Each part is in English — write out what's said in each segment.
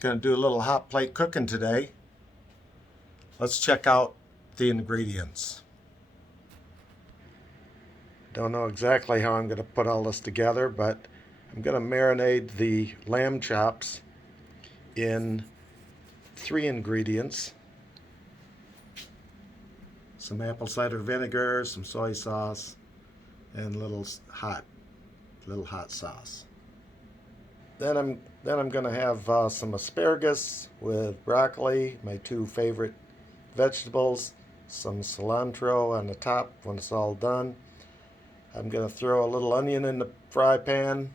Going to do a little hot plate cooking today. Let's check out the ingredients. Don't know exactly how I'm going to put all this together, but I'm going to marinate the lamb chops in 3 ingredients. Some apple cider vinegar, some soy sauce, and a little hot sauce. Then I'm going to have some asparagus with broccoli, my 2 favorite vegetables, some cilantro on the top when it's all done. I'm going to throw a little onion in the fry pan,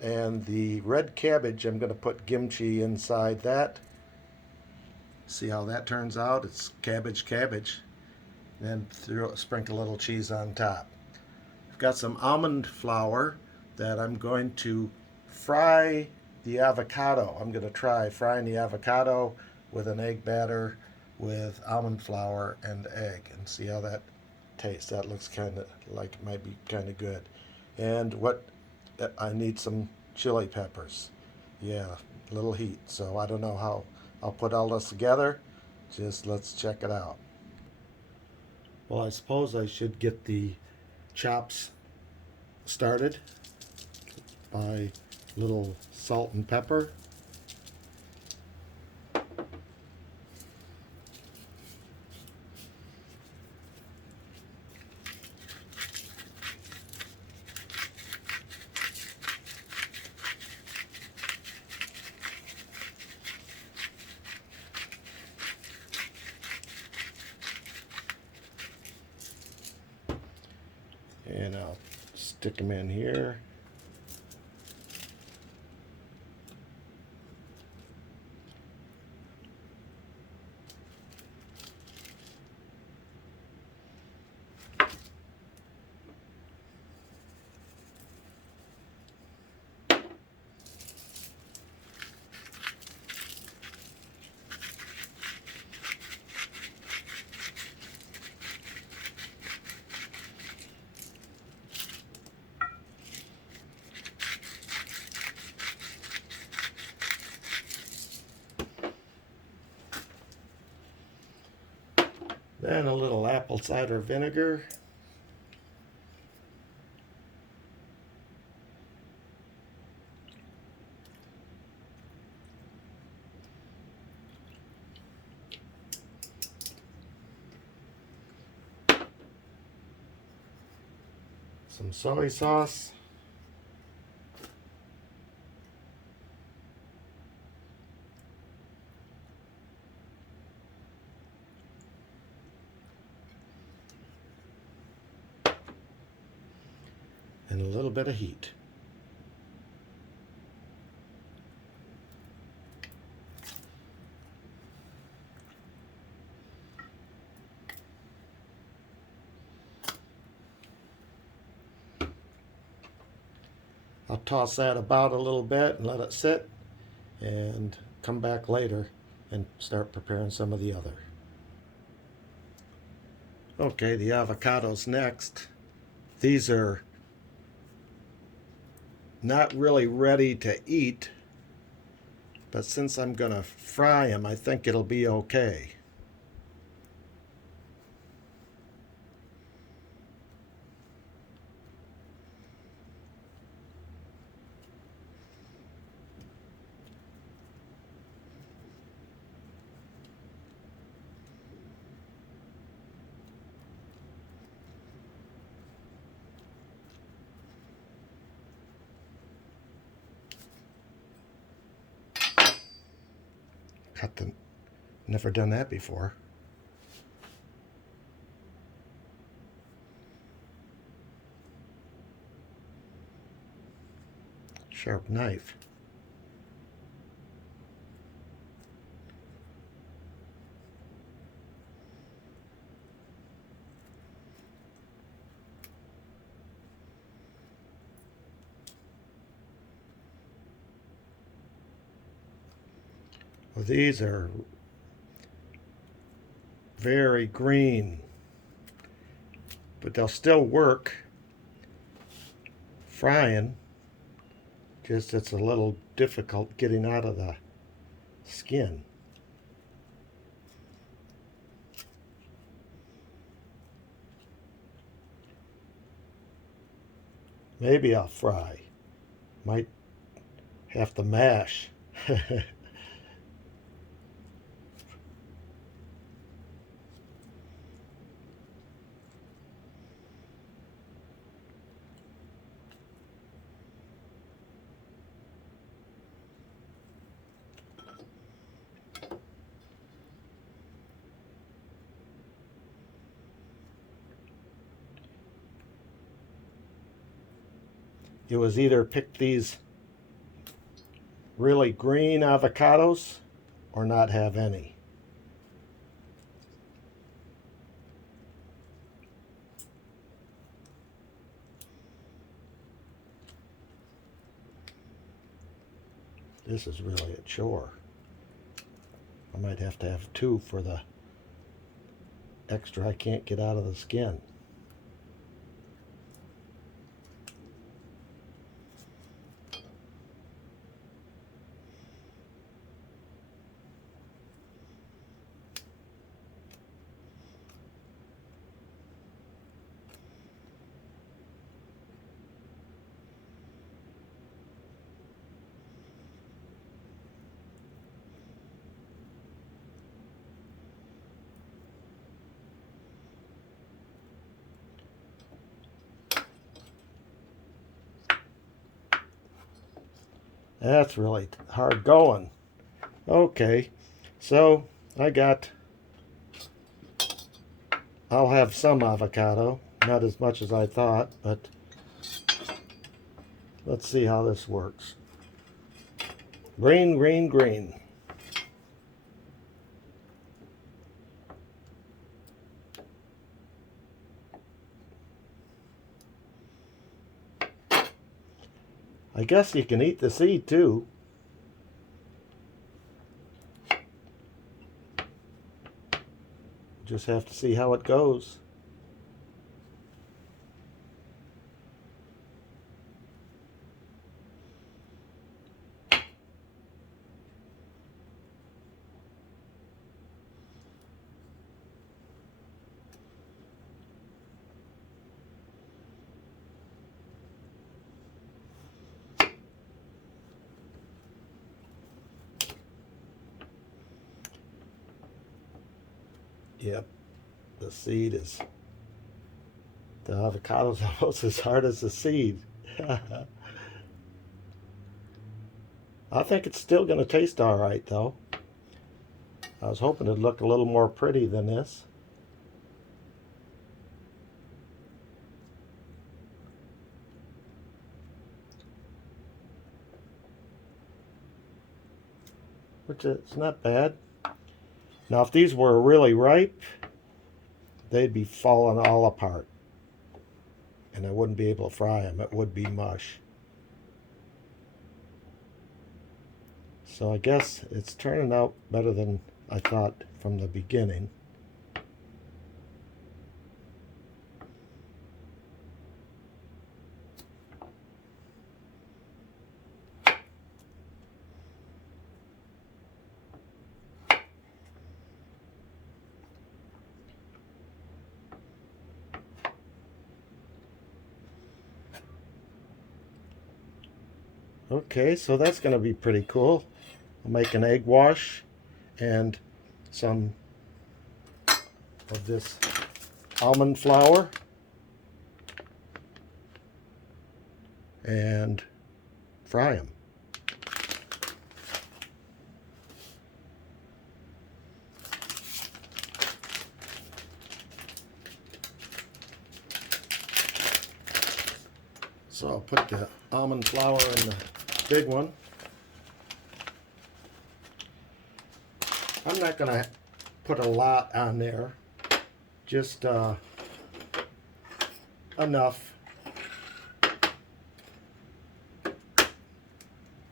and the red cabbage, I'm going to put kimchi inside that. See how that turns out? It's cabbage. Then sprinkle a little cheese on top. I've got some almond flour that I'm going to fry the avocado. I'm going to try frying the avocado with an egg batter with almond flour and egg and see how that tastes. That looks kind of like it might be kind of good. And I need some chili peppers. Yeah, a little heat. So I don't know how I'll put all this together. Just let's check it out. Well, I suppose I should get the chops started by a little salt and pepper. And I'll stick them in here. Then a little apple cider vinegar. Some soy sauce. And a little bit of heat. I'll toss that about a little bit and let it sit and come back later and start preparing some of the other. Okay, the avocados next. These are not really ready to eat, but since I'm going to fry them, I think it'll be okay. Never done that before. Sharp knife. Well, these are very green, but they'll still work frying. Just it's a little difficult getting out of the skin. Maybe I'll fry. Might have to mash. It was either pick these really green avocados or not have any. This is really a chore. I might have to have two for the extra I can't get out of the skin. That's really hard going. Okay, so I'll have some avocado, not as much as I thought, but let's see how this works. Green, green, green. I guess you can eat the seed too. Just have to see how it goes. Yep, the avocado's almost as hard as the seed. I think it's still going to taste all right, though. I was hoping it'd look a little more pretty than this. Which it's not bad. Now, if these were really ripe, they'd be falling all apart. And I wouldn't be able to fry them. It would be mush. So I guess it's turning out better than I thought from the beginning. Okay, so that's going to be pretty cool. I'll make an egg wash and some of this almond flour and fry them. So I'll put the almond flour in the big one. I'm not going to put a lot on there, just enough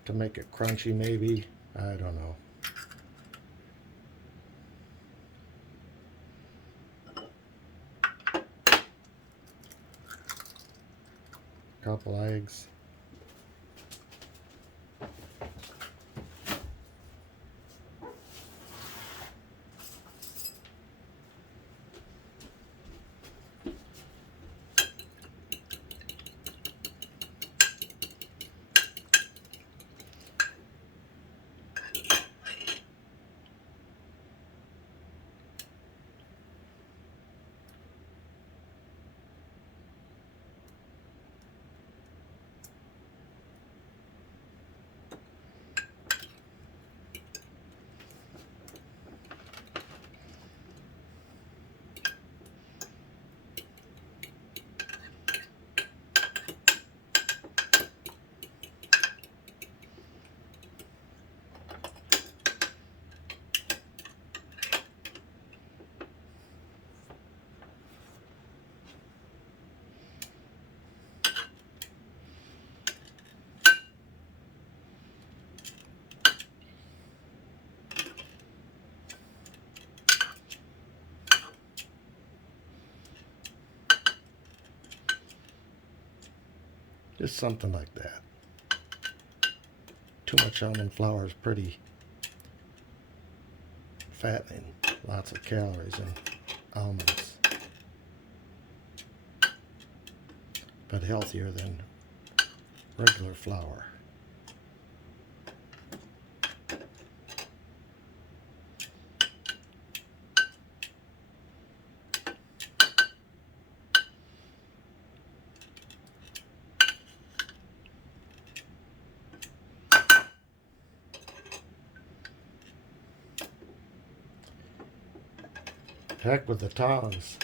to make it crunchy maybe. I don't know. Couple eggs. Just something like that. Too much almond flour is pretty fattening. Lots of calories in almonds. But healthier than regular flour. Heck with the tongs.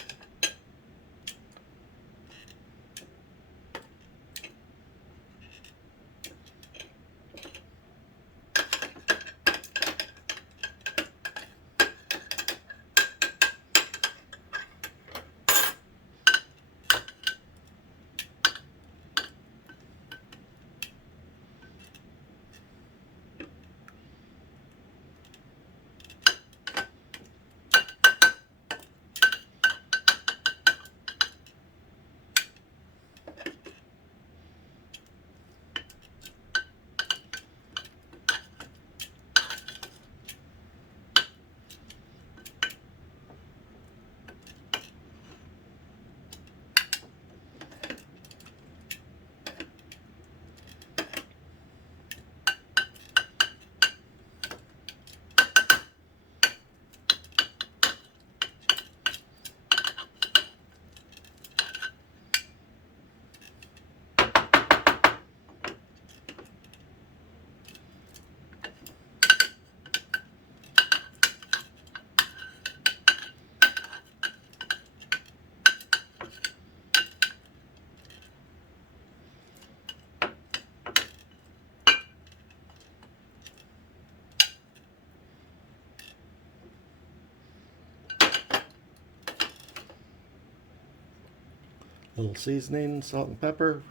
Little seasoning, salt and pepper,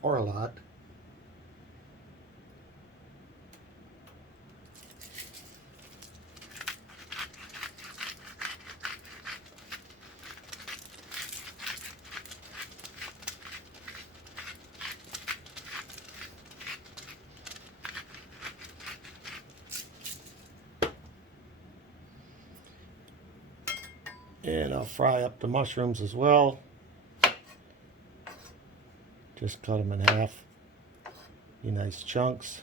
or a lot. And I'll fry up the mushrooms as well. Just cut them in half. Be nice chunks.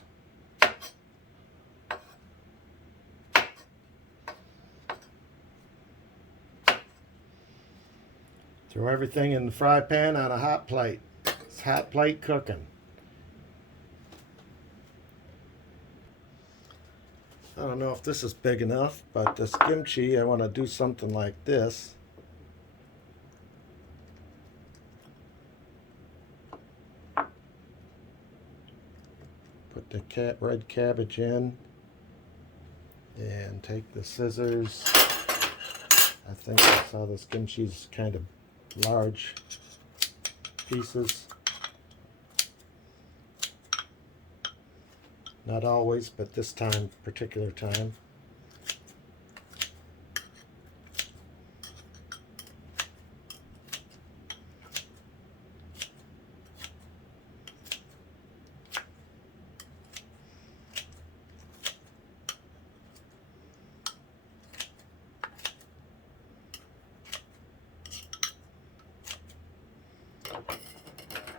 Throw everything in the fry pan on a hot plate. It's hot plate cooking. I don't know if this is big enough, but this kimchi, I want to do something like this. Put the red cabbage in and take the scissors. I think that's how this kimchi's kind of large pieces. Not always, but this time, particular time.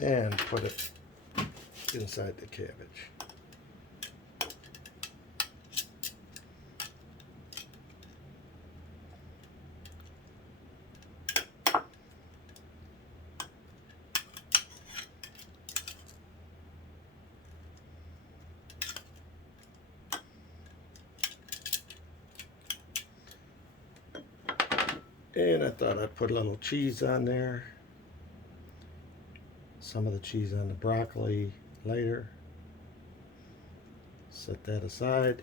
And put it inside the cabbage. And I thought I'd put a little cheese on there. Some of the cheese on the broccoli later. Set that aside.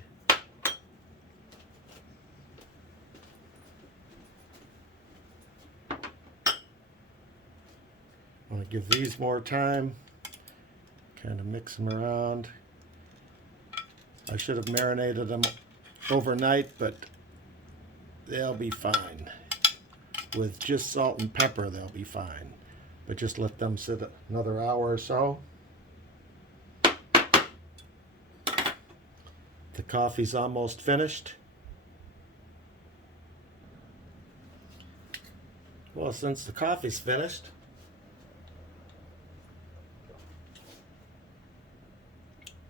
I want to give these more time. Kind of mix them around. I should have marinated them overnight, but they'll be fine. With just salt and pepper, they'll be fine. but just let them sit another hour or so. The coffee's almost finished. Well, since the coffee's finished,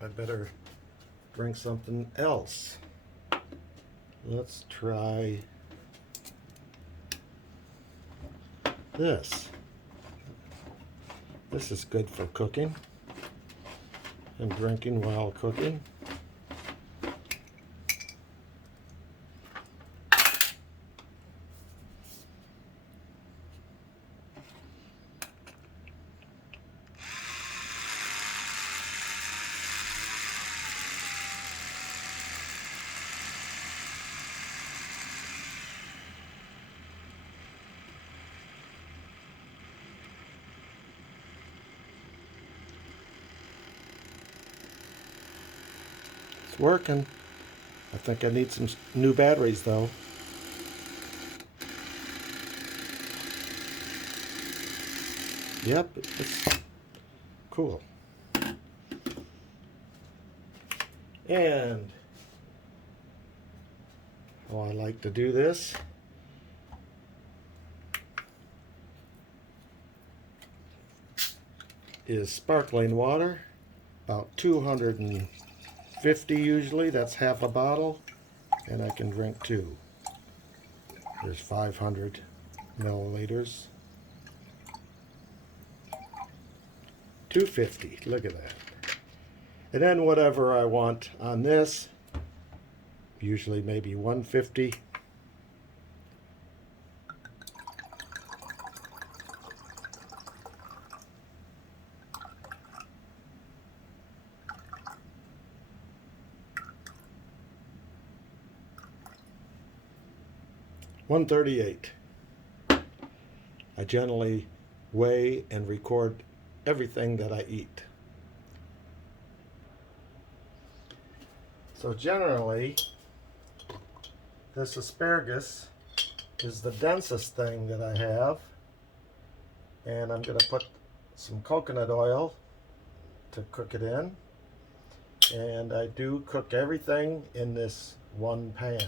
I better drink something else. Let's try this. This is good for cooking and drinking while cooking. It's working. I think I need some new batteries though. Yep, it's cool. And how I like to do this is sparkling water, about 250 usually, that's half a bottle, and I can drink two. There's 500 milliliters. 250, look at that. And then whatever I want on this, usually maybe 150. $1.38. I generally weigh and record everything that I eat. So generally, this asparagus is the densest thing that I have, and I'm going to put some coconut oil to cook it in, and I do cook everything in this one pan.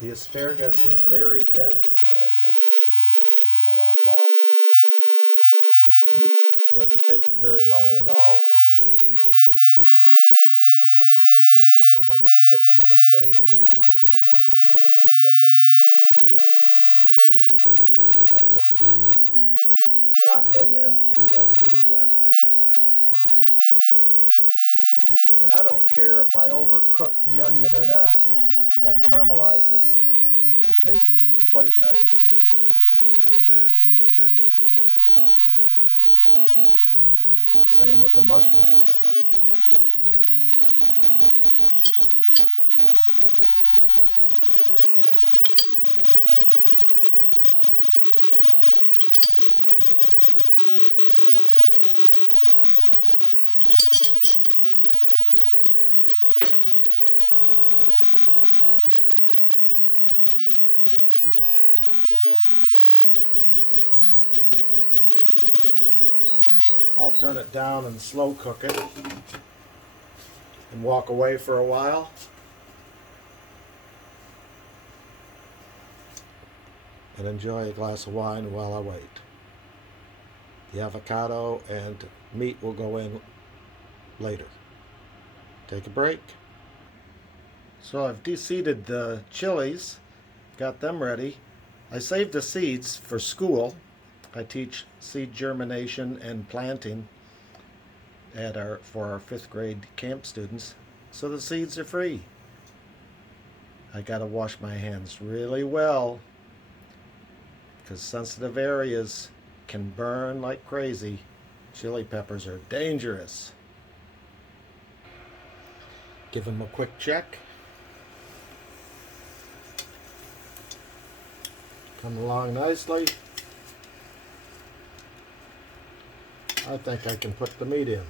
The asparagus is very dense, so it takes a lot longer. The meat doesn't take very long at all. And I like the tips to stay kind of nice looking if I can. I'll put the broccoli in too, that's pretty dense. And I don't care if I overcook the onion or not. That caramelizes and tastes quite nice. Same with the mushrooms. I'll turn it down and slow cook it and walk away for a while. And enjoy a glass of wine while I wait. The avocado and meat will go in later. Take a break. So I've de-seeded the chilies, got them ready. I saved the seeds for school. I teach seed germination and planting for our 5th grade camp students, so the seeds are free. I gotta wash my hands really well because sensitive areas can burn like crazy. Chili peppers are dangerous. Give them a quick check. Come along nicely. I think I can put the meat in.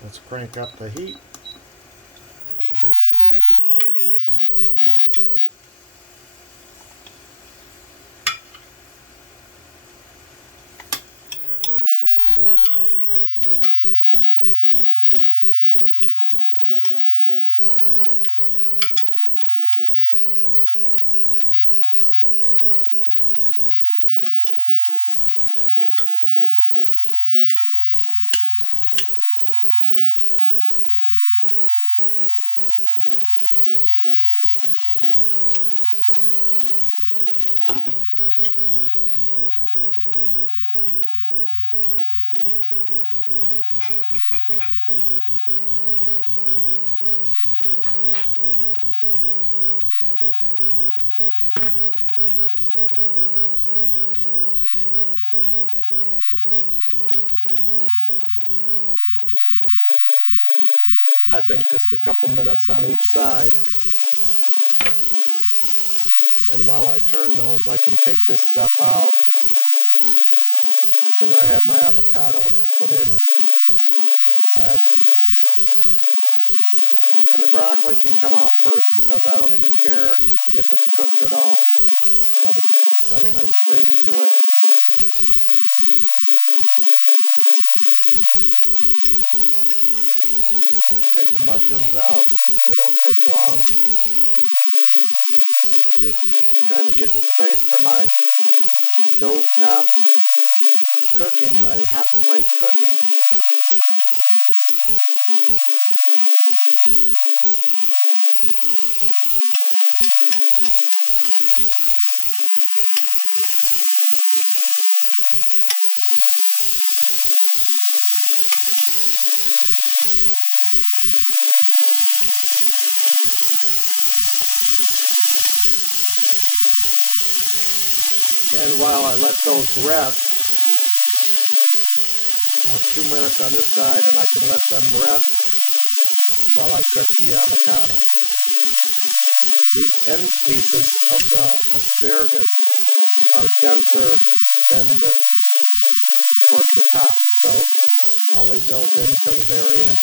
Let's crank up the heat. I think just a couple minutes on each side. And while I turn those, I can take this stuff out because I have my avocado to put in lastly. And the broccoli can come out first because I don't even care if it's cooked at all. But it's got a nice green to it. I can take the mushrooms out. They don't take long. Just kind of getting space for my stovetop cooking, my hot plate cooking. And while I let those rest, 2 minutes on this side, and I can let them rest while I cook the avocado. These end pieces of the asparagus are denser than towards the top, so I'll leave those in till the very end.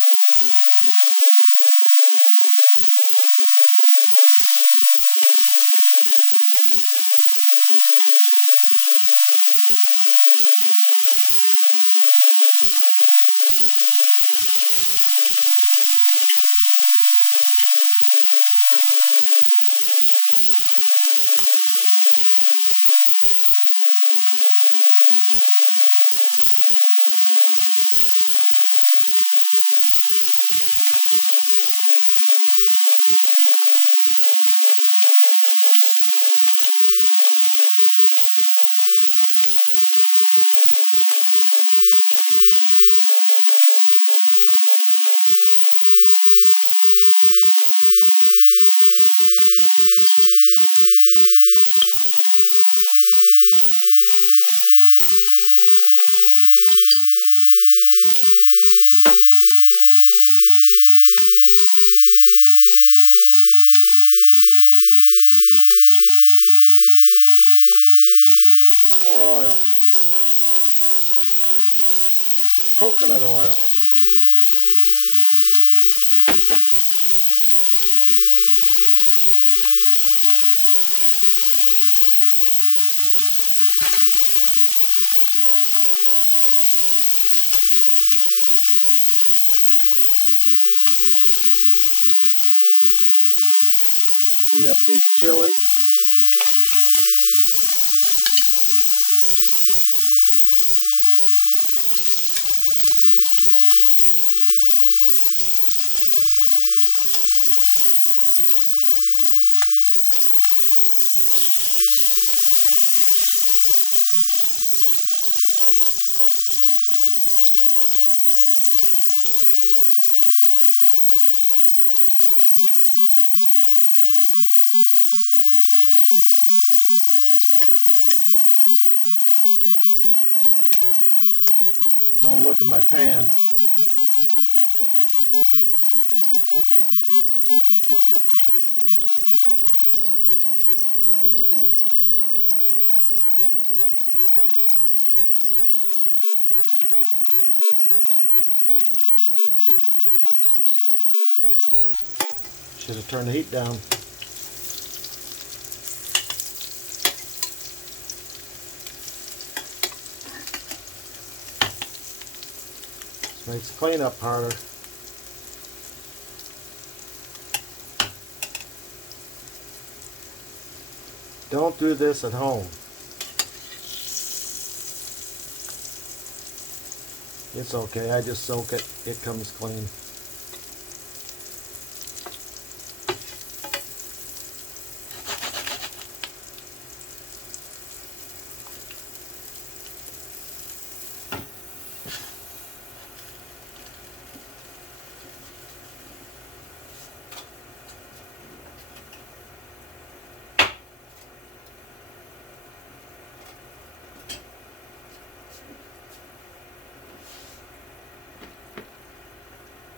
Oil, coconut oil, heat up these chilies. Don't look at my pan. Should have turned the heat down. This makes cleanup harder. Don't do this at home. It's okay, I just soak it. It comes clean.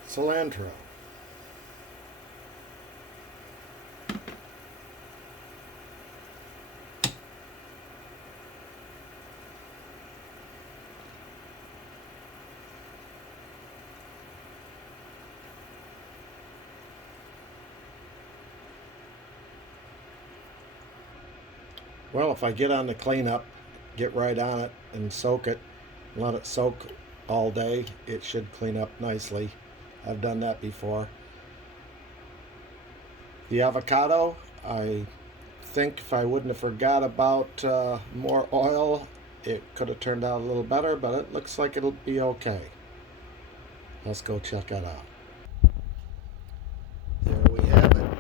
Cilantro. Well, if I get on the cleanup, get right on it and soak it, let it soak all day, it should clean up nicely. I've done that before. The avocado, I think if I wouldn't have forgot about more oil, it could have turned out a little better, but it looks like it'll be okay. Let's go check it out. There we have it.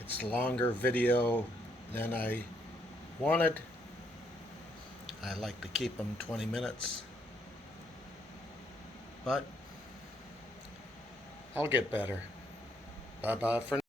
It's a longer video than I wanted. I like to keep them 20 minutes, but I'll get better. Bye bye for now.